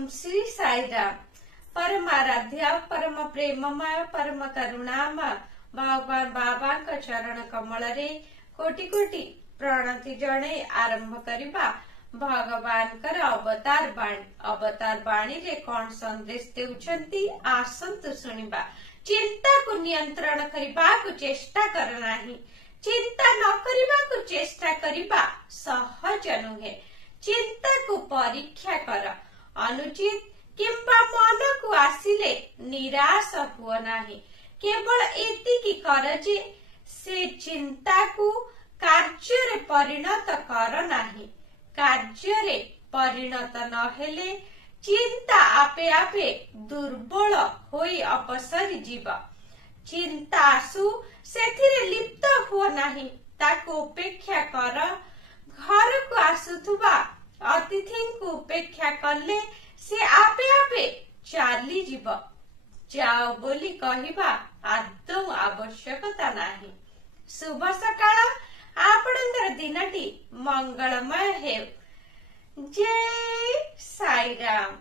ओम श्री साई राम। परमाराध्या परम प्रेममय परम करुणामय भगवान बाबा चरण कमल रे कोटि कोटि प्रणति जणे आरंभ करिबा भगवान अवतार बाणी रे कौन संदेश देउछंती आसंतु सुनिबा। चिंता को नियंत्रण करिबा को चेष्टा कर नाही, चिंता न करिबा को चेष्टा करिबा सहज नुहे। चिंता को परीक्षा कर, अनुचित किंबा मन को आसिले निराश हुआ नाही। केवल एतिकी कर जे से चिंता को कार्य रे परिणत कर नाही। कार्य रे परिणत न हेले चिंता आपे आपे दुर्बल होई अपसरी जीव। चिंता आसु सेथिरे लिप्त हुआ नाही, ताको उपेक्षा कर। घर को आसुथुबा अतिथि को उपेक्षा करले से आपे आपे चाली जीव। जाओ बोली कहिबा आदौ आवश्यकता नाही। शुभ सकाळ, आपणकर दिनटी मंगलमय हेउ। जय साई राम।